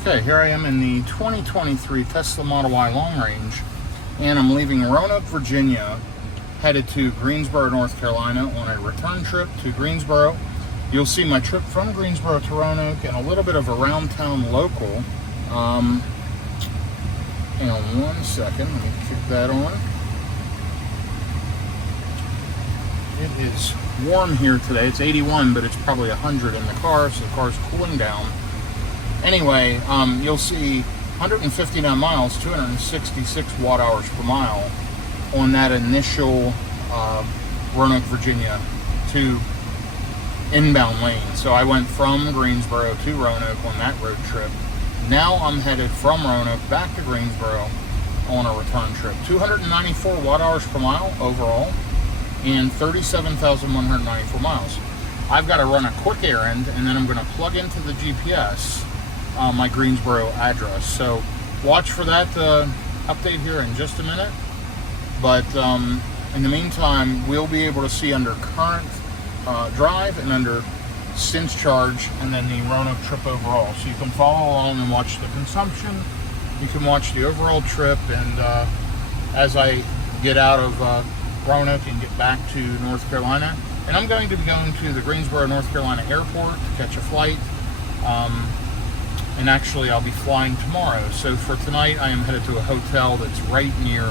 Okay, here I am in the 2023 Tesla Model Y Long Range, and I'm leaving Roanoke, Virginia, headed to Greensboro, North Carolina on a return trip to Greensboro. You'll see my trip from Greensboro to Roanoke and a little bit of around town local. Hang on one second, let me kick that on. It is warm here today. It's 81, but it's probably 100 in the car, so the car's cooling down. Anyway, you'll see 159 miles, 266 watt hours per mile on that initial Roanoke, Virginia to inbound lane. So I went from Greensboro to Roanoke on that road trip. Now I'm headed from Roanoke back to Greensboro on a return trip. 294 watt hours per mile overall and 37,194 miles. I've got to run a quick errand and then I'm going to plug into the GPS my Greensboro address. So watch for that update here in just a minute. But in the meantime, we'll be able to see under current drive and under since charge, and then the Roanoke trip overall. So you can follow along and watch the consumption. You can watch the overall trip, and as I get out of Roanoke and get back to North Carolina, and I'm going to be going to the Greensboro, North Carolina airport to catch a flight. And actually I'll be flying tomorrow. So for tonight I am headed to a hotel that's right near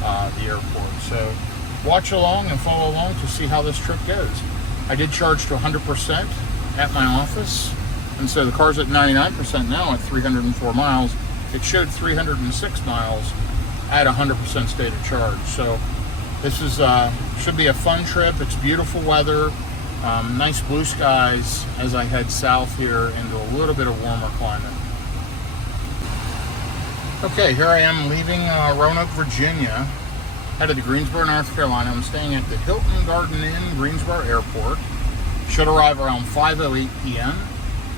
the airport. So watch along and follow along to see how this trip goes. I did charge to 100% at my office, and so the car's at 99% now at 304 miles. It showed 306 miles at 100% state of charge. So this is should be a fun trip. It's beautiful weather. Nice blue skies as I head south here into a little bit of warmer climate. Okay, here I am leaving Roanoke, Virginia, headed to Greensboro, North Carolina. I'm staying at the Hilton Garden Inn, Greensboro Airport. Should arrive around 5:08 p.m.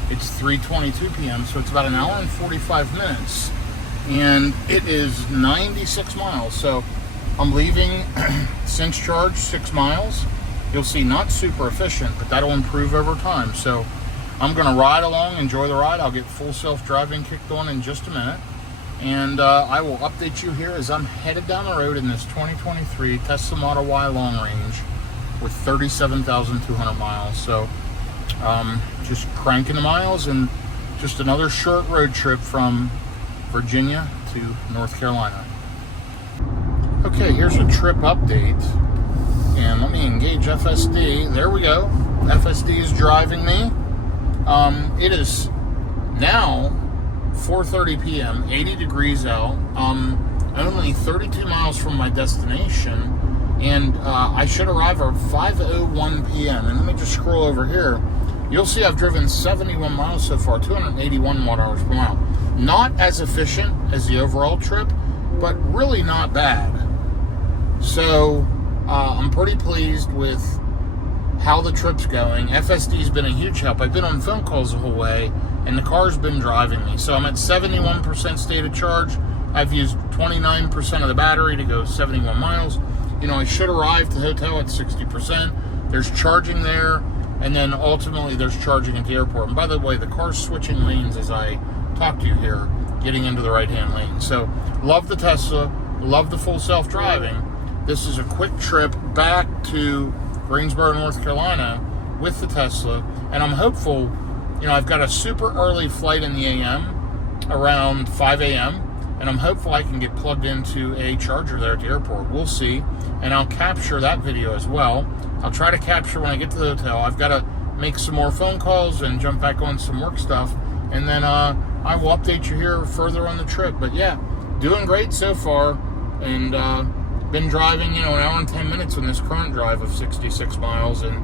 It's 3:22 p.m., so it's about an hour and 45 minutes. And it is 96 miles, so I'm leaving since charge 6 miles. You'll see not super efficient, but that'll improve over time. So I'm going to ride along, enjoy the ride. I'll get full self-driving kicked on in just a minute. And I will update you here as I'm headed down the road in this 2023 Tesla Model Y Long Range with 37,200 miles. So just cranking the miles, and just another short road trip from Virginia to North Carolina. Okay, here's a trip update. And let me engage FSD. There we go. FSD is driving me. It is now 4:30 p.m., 80 degrees out. Only 32 miles from my destination. And I should arrive at 5:01 p.m. And let me just scroll over here. You'll see I've driven 71 miles so far, 281 watt hours per mile. Not as efficient as the overall trip, but really not bad. So I'm pretty pleased with how the trip's going. FSD's been a huge help. I've been on phone calls the whole way, and the car's been driving me. So I'm at 71% state of charge. I've used 29% of the battery to go 71 miles. You know, I should arrive to the hotel at 60%. There's charging there, and then ultimately there's charging at the airport. And by the way, the car's switching lanes as I talk to you here, getting into the right-hand lane. So love the Tesla, love the full self-driving. This is a quick trip back to Greensboro, North Carolina with the Tesla, and I'm hopeful. You know, I've got a super early flight in the AM, around 5 a.m., and I'm hopeful I can get plugged into a charger there at the airport. We'll see, and I'll capture that video as well. I'll try to capture when I get to the hotel. I've got to make some more phone calls and jump back on some work stuff, and then I will update you here further on the trip. But yeah, doing great so far, and been driving, you know, an hour and 10 minutes on this current drive of 66 miles, and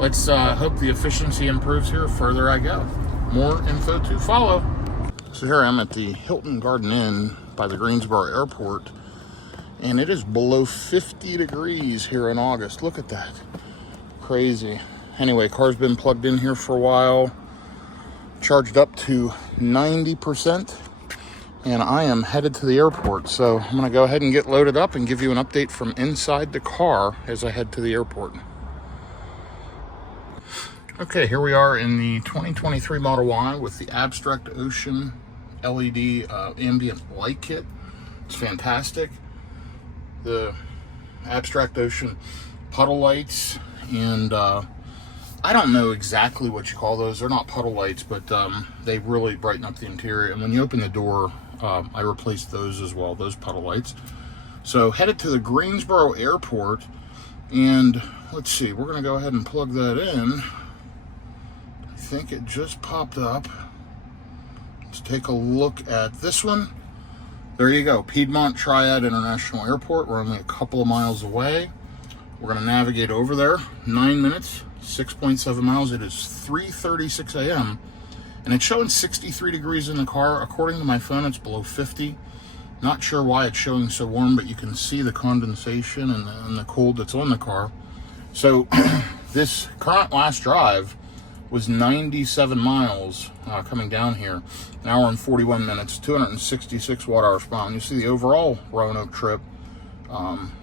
let's hope the efficiency improves here further I go. More info to follow. So here I am at the Hilton Garden Inn by the Greensboro Airport, and it is below 50 degrees here in August. Look at that. Crazy. Anyway, car's been plugged in here for a while, charged up to 90%. And I am headed to the airport. So I'm going to go ahead and get loaded up and give you an update from inside the car as I head to the airport. Okay, here we are in the 2023 Model Y with the Abstract Ocean LED ambient light kit. It's fantastic. The Abstract Ocean puddle lights, and I don't know exactly what you call those. They're not puddle lights, but they really brighten up the interior. And when you open the door, I replaced those as well, those puddle lights. So headed to the Greensboro Airport, and let's see, we're going to go ahead and plug that in. I think it just popped up. Let's take a look at this one. There you go, Piedmont Triad International Airport. We're only a couple of miles away. We're going to navigate over there. 9 minutes, 6.7 miles. It is 3:36 a.m. and it's showing 63 degrees in the car. According to my phone, it's below 50. Not sure why it's showing so warm, but you can see the condensation and the cold that's on the car. So this current last drive was 97 miles coming down here. An hour and 41 minutes, 266 watt-hours per mile. And you see the overall Roanoke trip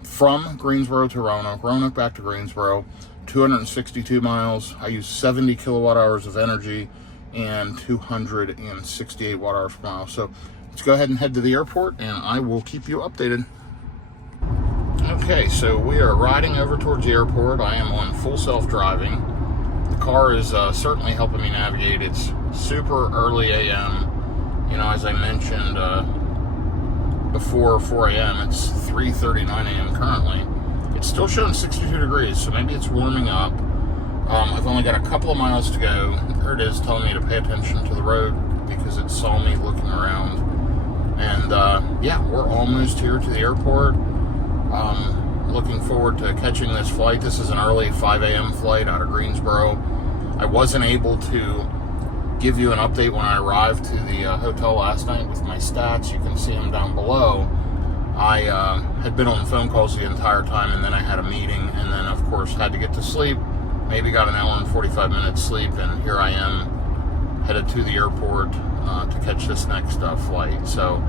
from Greensboro to Roanoke back to Greensboro, 262 miles. I used 70 kilowatt hours of energy and 268 watt-hours per mile. So let's go ahead and head to the airport, and I will keep you updated. Okay, so we are riding over towards the airport. I am on full self-driving. The car is certainly helping me navigate. It's super early a.m. You know, as I mentioned before 4 a.m., it's 3:39 a.m. currently. It's still showing 62 degrees, so maybe it's warming up. I've only got a couple of miles to go. There it is, telling me to pay attention to the road because it saw me looking around. And yeah, we're almost here to the airport. Looking forward to catching this flight. This is an early 5 a.m. flight out of Greensboro. I wasn't able to give you an update when I arrived to the hotel last night with my stats. You can see them down below. I had been on phone calls the entire time, and then I had a meeting, and then of course had to get to sleep. Maybe got an hour and 45 minutes sleep, and here I am headed to the airport to catch this next flight. So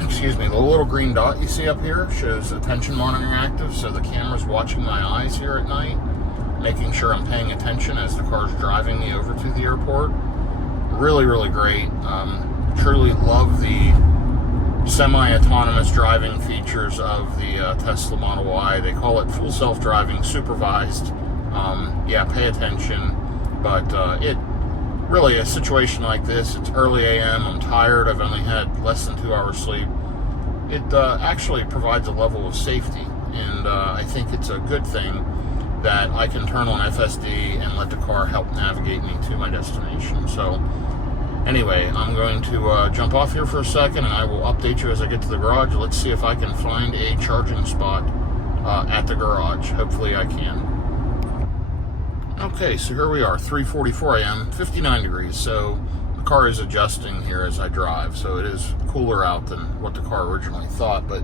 excuse me, the little green dot you see up here shows attention monitoring active, so the camera's watching my eyes here at night, making sure I'm paying attention as the car's driving me over to the airport. Really, really great. Truly love the semi-autonomous driving features of the Tesla Model Y. They call it full self-driving supervised. Yeah, pay attention. But it really, a situation like this, it's early a.m., I'm tired, I've only had less than 2 hours sleep. It actually provides a level of safety, and I think it's a good thing that I can turn on FSD and let the car help navigate me to my destination. So anyway, I'm going to jump off here for a second, and I will update you as I get to the garage. Let's see if I can find a charging spot at the garage. Hopefully I can. Okay, so here we are, 3:44 a.m., 59 degrees. So the car is adjusting here as I drive, so it is cooler out than what the car originally thought. But,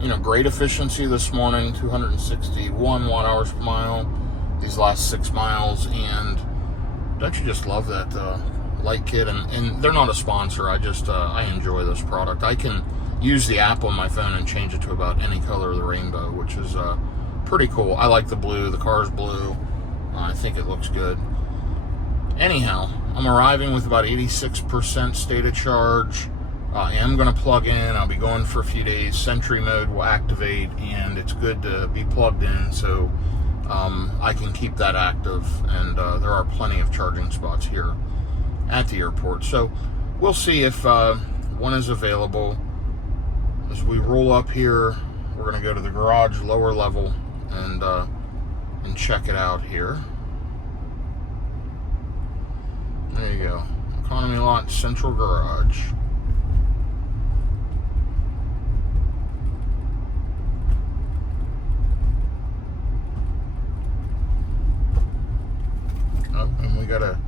you know, great efficiency this morning, 261 watt-hours per mile these last 6 miles. And don't you just love that light kit? And they're not a sponsor. I enjoy this product. I can use the app on my phone and change it to about any color of the rainbow, which is pretty cool. I like the blue. The car's blue. I think it looks good. Anyhow, I'm arriving with about 86% state of charge. I am going to plug in. I'll be going for a few days. Sentry mode will activate, and it's good to be plugged in so I can keep that active. And there are plenty of charging spots here at the airport. So we'll see if one is available. As we roll up here, we're going to go to the garage, lower level, and check it out here. There you go. Economy lot, central garage. Oh, and we gotta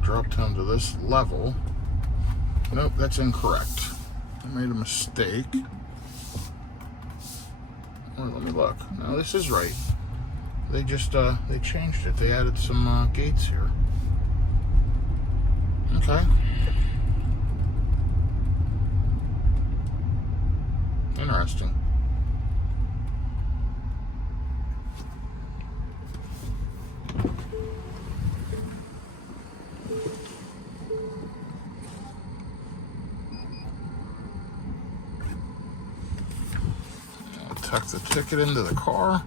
drop down to this level. Nope, that's incorrect. I made a mistake. Oh, let me look. No, this is right. They just, they changed it. They added some gates here. Okay. Interesting. tuck the ticket into the car.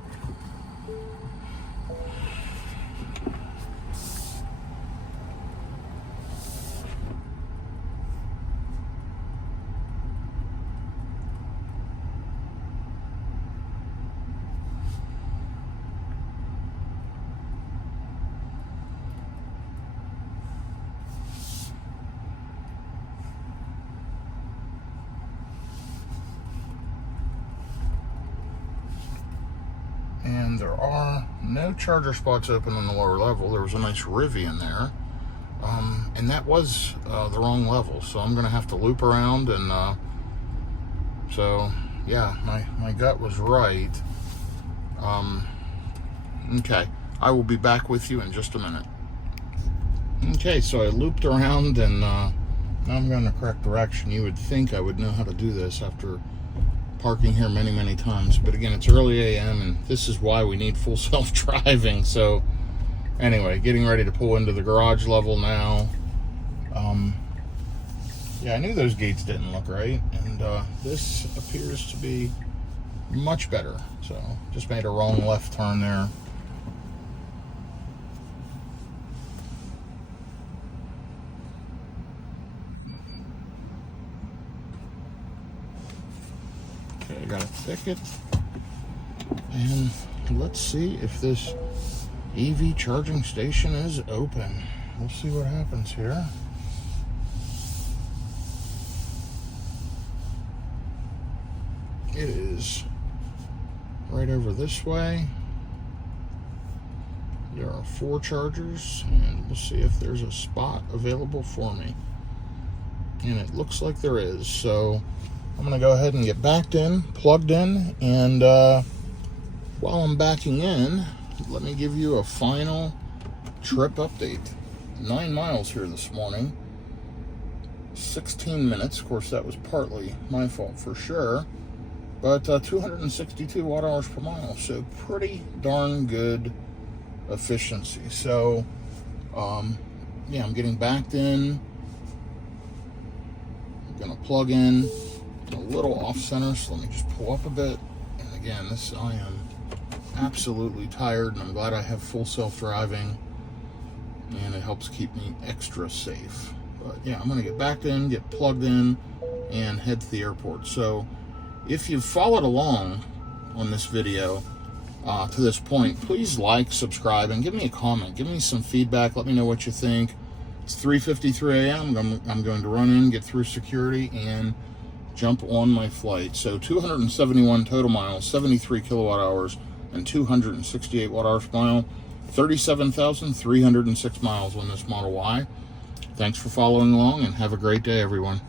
And there are no charger spots open on the lower level. There was a nice Rivi in there. And that was the wrong level. So I'm going to have to loop around. And so, yeah, my gut was right. Okay, I will be back with you in just a minute. Okay, so I looped around and now I'm going the correct direction. You would think I would know how to do this after parking here many times, but again, it's early AM and this is why we need full self-driving. So anyway, getting ready to pull into the garage level now. Yeah, I knew those gates didn't look right, and this appears to be much better. So just made a wrong left turn there. Okay, I got a ticket, and let's see if this EV charging station is open. We'll see what happens here. It is right over this way. There are 4 chargers, and we'll see if there's a spot available for me. And it looks like there is, so I'm going to go ahead and get backed in, plugged in, and while I'm backing in, let me give you a final trip update. 9 miles here this morning, 16 minutes. Of course, that was partly my fault for sure, but 262 watt-hours per mile, so pretty darn good efficiency. So, yeah, I'm getting backed in. I'm going to plug in. A little off center, so let me just pull up a bit. And again, I am absolutely tired, and I'm glad I have full self-driving, and it helps keep me extra safe. But yeah, I'm going to get back in, get plugged in, and head to the airport. So if you've followed along on this video to this point, please like, subscribe, and give me a comment. Give me some feedback. Let me know what you think. It's 3:53 a.m. I'm going to run in, get through security, and jump on my flight. So 271 total miles, 73 kilowatt hours, and 268 watt-hours per mile, 37,306 miles on this Model Y. Thanks for following along, and have a great day, everyone.